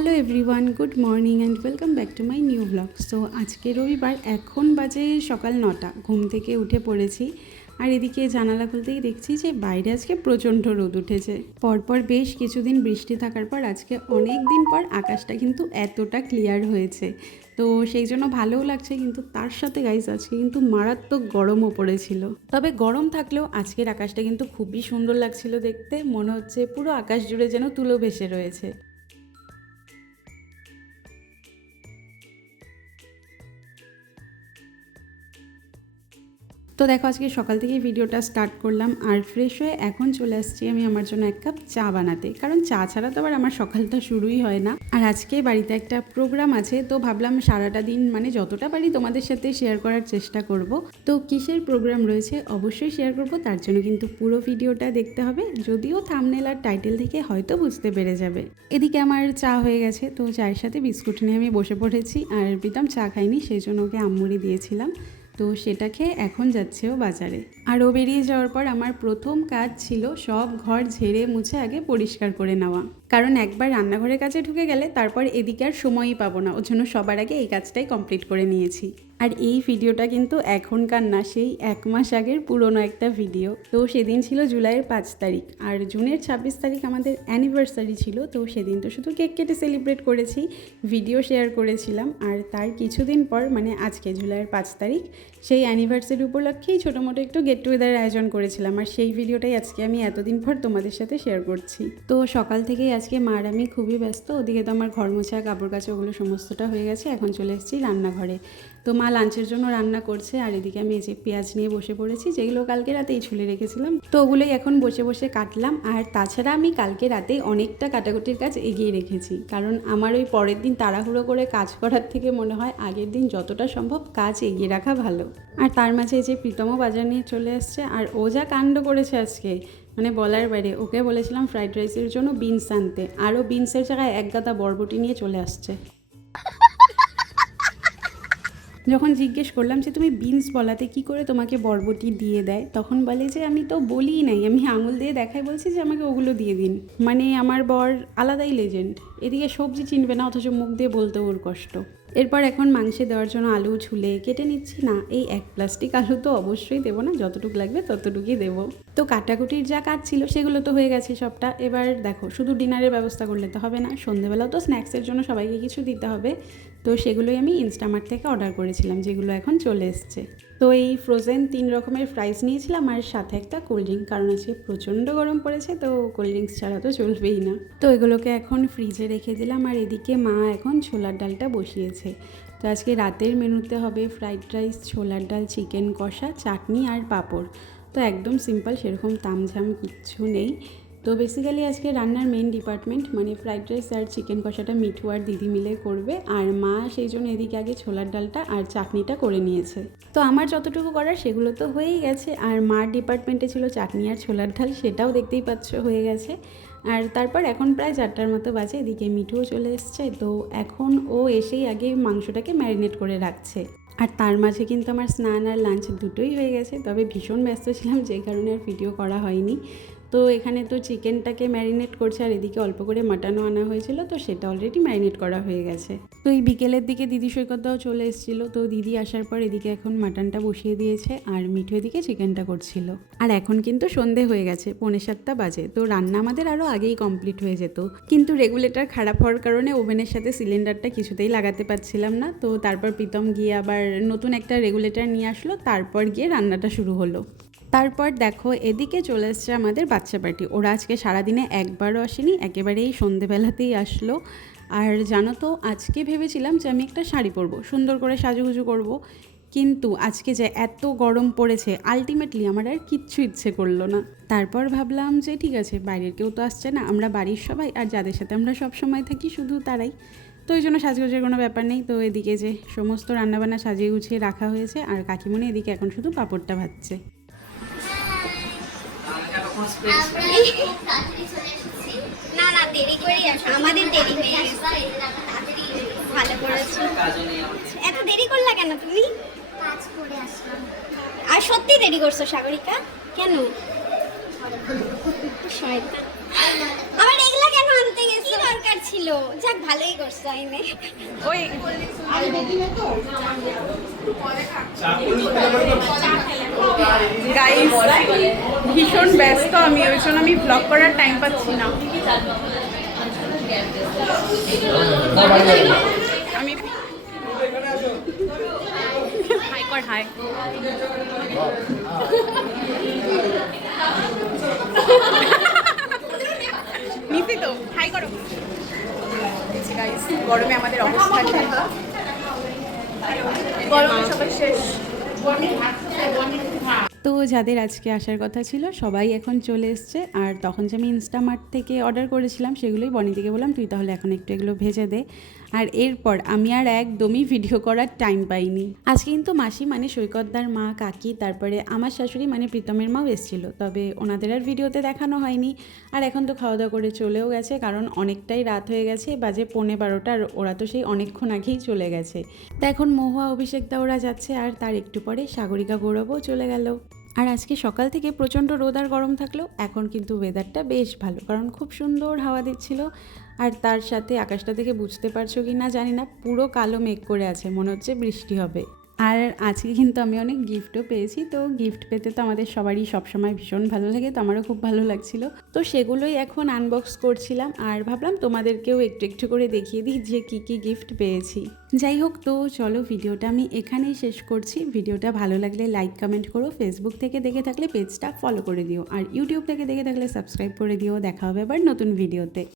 Hello everyone, good morning and welcome back to my new blog. So আজকে রবিবার, এখন বাজে সকাল 9টা। ঘুম থেকে উঠে পড়েছি আর এদিকে জানালা খুলতেই দেখছি যে বাইরে আজকে প্রচণ্ড রোদ উঠেছে। পরপর বেশ কিছুদিন বৃষ্টি থাকার পর আজকে অনেক দিন পর আকাশটা কিন্তু এতটা ক্লিয়ার হয়েছে, তো সেই জন্য ভালোও লাগছে। কিন্তু তার সাথে গাইস আজকে কিন্তু মারাত্মক গরমও পড়েছিল। তবে গরম থাকলেও আজকের আকাশটা কিন্তু খুবই সুন্দর লাগছিল দেখতে, মনে হচ্ছে পুরো আকাশ জুড়ে যেন তুলো ভেসে রয়েছে। তো দেখো, আজকে সকাল থেকেই ভিডিওটা স্টার্ট করলাম আর ফ্রেশ হয়ে এখন চলে আসছি আমি আমার জন্য এক কাপ চা বানাতে, কারণ চা ছাড়া তো আবার আমার সকালটা শুরুই হয় না। আর আজকে বাড়িতে একটা প্রোগ্রাম আছে, তো ভাবলাম সারাটা দিন মানে যতটা পারি তোমাদের সাথে শেয়ার করার চেষ্টা করব। তো কিসের প্রোগ্রাম রয়েছে অবশ্যই শেয়ার করব, তার জন্য কিন্তু পুরো ভিডিওটা দেখতে হবে। যদিও থাম্বনেল আর টাইটেল থেকে হয়তো বুঝতে পেরে যাবে। এদিকে আমার চা হয়ে গেছে, তো চায়ের সাথে বিস্কুট নিয়ে আমি বসে পড়েছি। আর প্রীতম চা খাইনি, সেই জন্য ওকে আম্মুড়ি দিয়েছিলাম, তো সেটা খেয়ে এখন যাচ্ছে ও বাজারে। আর ও বেরিয়ে যাওয়ার পর আমার প্রথম কাজ ছিল সব ঘর ঝেড়ে মুছে আগে পরিষ্কার করে নেওয়া, কারণ একবার রান্নাঘরের কাছে ঢুকে গেলে তারপর এদিকে আর সময়ই পাবো না। ওর জন্য সবার আগে এই কাজটাই কমপ্লিট করে নিয়েছি। আর এই ভিডিওটা কিন্তু এখনকার না, সেই 1 মাস আগের পুরনো একটা ভিডিও। তো সেদিন ছিল জুলাইয়ের 5 তারিখ আর জুনের 26 তারিখ আমাদের অ্যানিভার্সারি ছিল। তো সেদিন তো শুধু কেক কেটে সেলিব্রেট করেছি, ভিডিও শেয়ার করেছিলাম। আর তার কিছুদিন পর মানে আজকে জুলাইয়ের 5 তারিখ, সেই অ্যানিভার্সারি উপলক্ষেই ছোটো মোটো একটু গেট টুগেদারের আয়োজন করেছিলাম। আর সেই ভিডিওটাই আজকে আমি এতদিন পর তোমাদের সাথে শেয়ার করছি। তো সকাল থেকেই আজকে মার আমি খুবই ব্যস্ত। ওদিকে তো আমার ঘর মোছা, কাপড় কাচা ওগুলো সমস্তটা হয়ে গেছে। এখন চলে এসেছি রান্নাঘরে। তো মা লাঞ্চের জন্য রান্না করছে আর এদিকে আমি এই যে পেঁয়াজ নিয়ে বসে পড়েছি, যেগুলো কালকে রাতেই ছুলে রেখেছিলাম। তো ওগুলোই এখন বসে বসে কাটলাম। আর তাছাড়া আমি কালকে রাতেই অনেকটা কাটাকুটির কাজ এগিয়ে রেখেছি, কারণ আমার ওই পরের দিন তাড়াহুড়ো করে কাজ করার থেকে মনে হয় আগের দিন যতটা সম্ভব কাজ এগিয়ে রাখা ভালো। আর তার মাঝে এই যে প্রীতমও বাজার নিয়ে চলে আসছে, আর ও যা কাণ্ড করেছে আজকে মানে বলার বাইরে। ওকে বলেছিলাম ফ্রাইড রাইসের জন্য বিনস আনতে, আরও বিনসের জায়গায় এক গাদা বরবটি নিয়ে চলে আসছে। যখন জিজ্ঞেস করলাম যে তুমি বিনস বলাতে কি করে তোমাকে বরবটি দিয়ে দেয়, তখন বলে যে আমি তো বলিই নাই, আমি আঙুল দিয়ে দেখাই বলছি যে আমাকে ওগুলো দিয়ে দিন। মানে আমার বর আলাদাই লেজেন্ড, এদিকে সবজি চিনবে না অথচ মুখ দিয়ে বলতে ওর কষ্ট। এরপর এখন মাংসে দেওয়ার জন্য আলু ছুলে কেটে নিচ্ছি। না, এই 1 প্লাস্টিক আলু তো অবশ্যই দেবো না, যতটুকু লাগবে ততটুকুই দেবো। তো কাটাকুটির যা কাজ ছিল সেগুলো তো হয়ে গেছে সবটা। এবার দেখো, শুধু ডিনারের ব্যবস্থা করলে তো হবে না, সন্ধেবেলাও তো স্ন্যাক্সের জন্য সবাইকে কিছু দিতে হবে। তো সেগুলোই আমি ইনস্টামার্ট থেকে অর্ডার করেছিলাম, যেগুলো এখন চলে এসছে। তো এই ফ্রোজেন 3 রকমের ফ্রাইস নিয়েছিলাম আর সাথে একটা কোল্ড ড্রিঙ্ক, কারণ আজকে প্রচণ্ড গরম পড়েছে, তো কোল্ড ড্রিঙ্কস ছাড়া তো চলবেই না। তো এগুলোকে এখন ফ্রিজে রেখে দিলাম। আর এদিকে মা এখন ছোলার ডালটা বসিয়েছে। তো আজকে রাতের মেনুতে হবে ফ্রাইড রাইস, ছোলার ডাল, চিকেন কষা, চাটনি আর পাঁপড়। তো একদম সিম্পল, সেরকম তামঝাম কিচ্ছু নেই। তো বেসিক্যালি আজকে রান্নার মেন ডিপার্টমেন্ট মানে ফ্রাইড রাইস আর চিকেন কষাটা মিঠু আর দিদি মিলে করবে, আর মা সেই জন্য এদিকে আগে ছোলার ডালটা আর চাটনিটা করে নিয়েছে। তো আমার যতটুকু করার সেগুলো তো হয়েই গেছে, আর মার ডিপার্টমেন্টে ছিল চাটনি আর ছোলার ডাল, সেটাও দেখতেই পাচ্ছ হয়ে গেছে। আর তারপর এখন প্রায় 4টার মতো বাজে, এদিকে মিঠুও চলে এসছে। তো এখন ও এসেই আগে মাংসটাকে ম্যারিনেট করে রাখছে। আর তার মাঝে কিন্তু আমার স্নান আর লাঞ্চ দুটোই হয়ে গেছে, তবে ভীষণ ব্যস্ত ছিলাম যে কারণে আর ভিডিও করা হয়নি। তো এখানে তো চিকেনটাকে ম্যারিনেট করছে, আর এদিকে অল্প করে মাটনও আনা হয়েছিল, তো সেটা অলরেডি ম্যারিনেট করা হয়ে গেছে। তো এই বিকেলের দিকে দিদি সৈকতটাও চলে এসেছিলো। তো দিদি আসার পর এদিকে এখন মাটনটা বসিয়ে দিয়েছে আর মিঠু এদিকে চিকেনটা করছিল। আর এখন কিন্তু সন্ধে হয়ে গেছে, 6:45 বাজে। তো রান্না আমাদের আরও আগেই কমপ্লিট হয়ে যেত, কিন্তু রেগুলেটর খারাপ হওয়ার কারণে ওভেনের সাথে সিলিন্ডারটা কিছুতেই লাগাতে পারছিলাম না। তো তারপর প্রীতম গিয়ে আবার নতুন একটা রেগুলেটর নিয়ে আসলো, তারপর গিয়ে রান্নাটা শুরু হলো। তারপর দেখো, এদিকে চলে এসছে আমাদের বাচ্চা পার্টি। ওরা আজকে সারাদিনে একবারও আসেনি, একেবারেই সন্ধেবেলাতেই আসলো। আর জানো তো, আজকে ভেবেছিলাম যে আমি একটা শাড়ি পরবো, সুন্দর করে সাজুগুজু করব, কিন্তু আজকে যে এত গরম পড়েছে আলটিমেটলি আমার আর কিচ্ছু ইচ্ছে করলো না। তারপর ভাবলাম যে ঠিক আছে, বাইরের কেউ তো আসছে না, আমরা বাড়ির সবাই, আর যাদের সাথে আমরা সব সময় থাকি শুধু তারাই, তো ওই জন্য সাজগোজের কোনো ব্যাপার নেই। তো এদিকে যে সমস্ত রান্নাবান্না সাজিয়ে গুছিয়ে রাখা হয়েছে, আর কাকিমণি এদিকে এখন শুধু পাঁপড়টা ভাজছে। না না, দেরি করে আসো, আমাদের দেরি হয়ে গেছে। ভালো করেছো। এত দেরি করলা কেন তুমি? কাজ করে আসলাম। আর সত্যি দেরি করছো সাগরিকা, কেন? শয়তান। আবার এগুলা কেন আনতে গেছো? দরকার ছিল। যাক ভালোই করছো আইনে। ওই গাইস ভীষণ ব্যস্ত আমি, ওই জন্য আমি ব্লগ করার টাইম পাচ্ছি না। আমি হাই কর, হাই। নিচে তো হাই করো। গাইস গরমে আমাদের অবস্থা শেষ, গরমে সবাই শেষ। তো যাদের আজকে আসার কথা ছিল সবাই এখন চলে এসছে। আর তখন যে আমি ইনস্টামার্ট থেকে অর্ডার করেছিলাম সেগুলোই বনিদিকে বললাম তুই তাহলে এখন একটু এগুলো ভেজে দে। আর এরপর আমি আর একদমই ভিডিও করার টাইম পাইনি। আজকে কিন্তু মাসি মানে সৈকতদার মা, কাকি, তারপরে আমার শাশুড়ি মানে প্রীতমের মাও এসেছিল, তবে ওনাদের আর ভিডিওতে দেখানো হয়নি। আর এখন তো খাওয়া দাওয়া করে চলেও গেছে, কারণ অনেকটাই রাত হয়ে গেছে, বাজে 11:15, আর ওরা তো সেই অনেকক্ষণ আগেই চলে গেছে। তা এখন মহুয়া, অভিষেক দা ওরা যাচ্ছে, আর তার একটু পরে সাগরিকা, গৌরবও চলে গেল। আর আজকে সকাল থেকে প্রচণ্ড রোদ আর গরম থাকলেও এখন কিন্তু ওয়েদারটা বেশ ভালো, কারণ খুব সুন্দর হাওয়া দিচ্ছিল। আর তার সাথে আকাশটা থেকে বুঝতে পারছো কি না জানি না, পুরো কালো মেঘ করে আছে, মনে হচ্ছে বৃষ্টি হবে। আর আজকে কিন্তু আমি অনেক গিফটও পেয়েছি। তো গিফট পেতে তো আমাদের সবারই সবসময় ভীষণ ভালো লাগে, তো আমারও খুব ভালো লাগছিল। তো সেগুলোই এখন আনবক্স করছিলাম, আর ভাবলাম তোমাদেরকেও একটু একটু করে দেখিয়ে দিই যে কী কী গিফট পেয়েছি। যাই হোক, তো চলো ভিডিওটা আমি এখানেই শেষ করছি। ভিডিওটা ভালো লাগলে লাইক কমেন্ট করো, ফেসবুক থেকে দেখে থাকলে পেজটা ফলো করে দিও, আর ইউটিউব থেকে দেখে থাকলে সাবস্ক্রাইব করে দিও। দেখা হবে আবার নতুন ভিডিওতে।